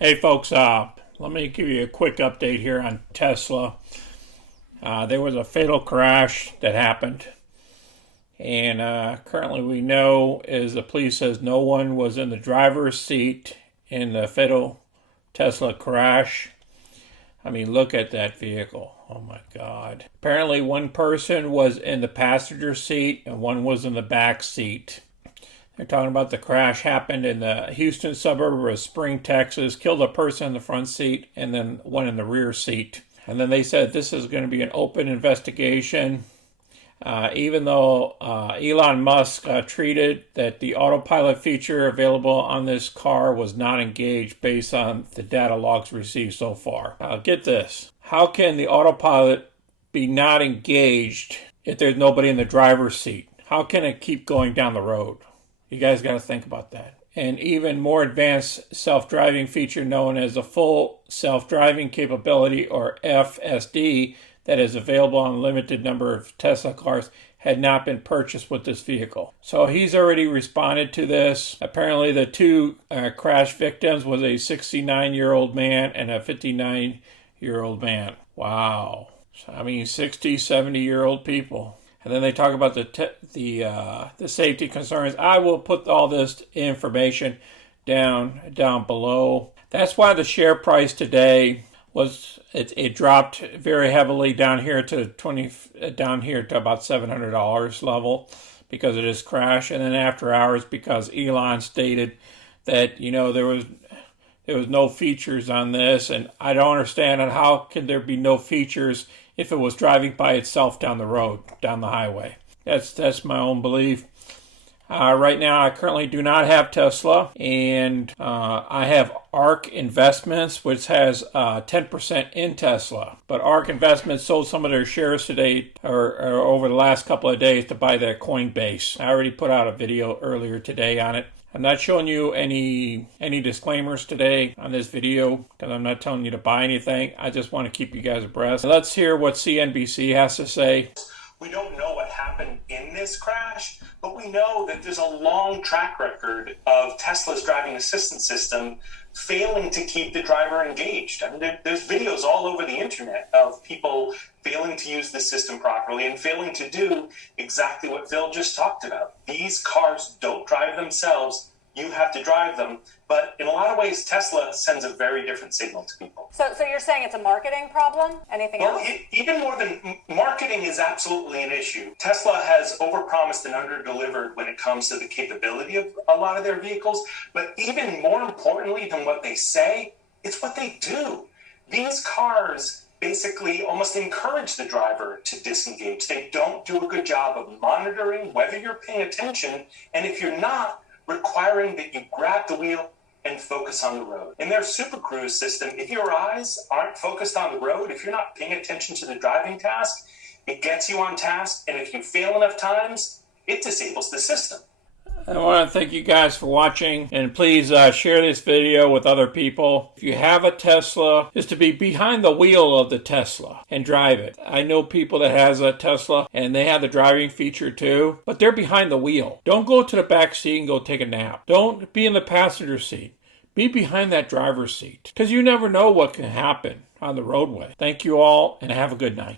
Hey folks, let me give you a quick update here on Tesla. There was a fatal crash that happened, and currently we know is the police says no one was in the driver's seat in the fatal Tesla crash. I mean, look at that vehicle. Oh my God. Apparently one person was in the passenger seat and one was in the back seat. They're talking about the crash happened in the Houston suburb of Spring, Texas, killed a person in the front seat and then one in the rear seat. And then they said this is going to be an open investigation, even though Elon Musk treated that the autopilot feature available on this car was not engaged based on the data logs received so far. Get this. How can the autopilot be not engaged if there's nobody in the driver's seat? How can it keep going down the road? You guys got to think about that. An even more advanced self-driving feature known as a full self-driving capability, or FSD, that is available on a limited number of Tesla cars had not been purchased with this vehicle. So he's already responded to this. Apparently the two crash victims was a 69-year-old man and a 59-year-old man. Wow. So, I mean, 60, 70-year-old people. And then they talk about the safety concerns. I will put all this information down below. That's why the share price today was it dropped very heavily down here to about $700 level because of this crash. And then after hours, because Elon stated that there was no features on this, and I don't understand how can there be no features if it was driving by itself down the road, down the highway. That's my own belief. Right now, I currently do not have Tesla, and I have ARK Investments, which has 10% in Tesla. But ARK Investments sold some of their shares today, or over the last couple of days, to buy their Coinbase. I already put out a video earlier today on it. I'm not showing you any disclaimers today on this video because I'm not telling you to buy anything. I just want to keep you guys abreast. Let's hear what CNBC has to say. We don't know what happened in this crash, but we know that there's a long track record of Tesla's driving assistance system failing to keep the driver engaged. I mean, there's videos all over the internet of people failing to use the system properly and failing to do exactly what Phil just talked about. These cars don't drive themselves. You have to drive them. But in a lot of ways, Tesla sends a very different signal to people. So you're saying it's a marketing problem? Anything else? Even more than marketing is absolutely an issue. Tesla has overpromised and underdelivered when it comes to the capability of a lot of their vehicles. But even more importantly than what they say, it's what they do. These cars basically almost encourage the driver to disengage. They don't do a good job of monitoring whether you're paying attention. And if you're not, requiring that you grab the wheel and focus on the road. In their Super Cruise system, if your eyes aren't focused on the road, if you're not paying attention to the driving task, it gets you on task, and if you fail enough times, it disables the system. I want to thank you guys for watching, and please share this video with other people. If you have a Tesla, is to be behind the wheel of the Tesla and drive it. I know people that has a Tesla and they have the driving feature too, but they're behind the wheel. Don't go to the back seat and go take a nap. Don't be in the passenger seat. Be behind that driver's seat because you never know what can happen on the roadway. Thank you all and have a good night.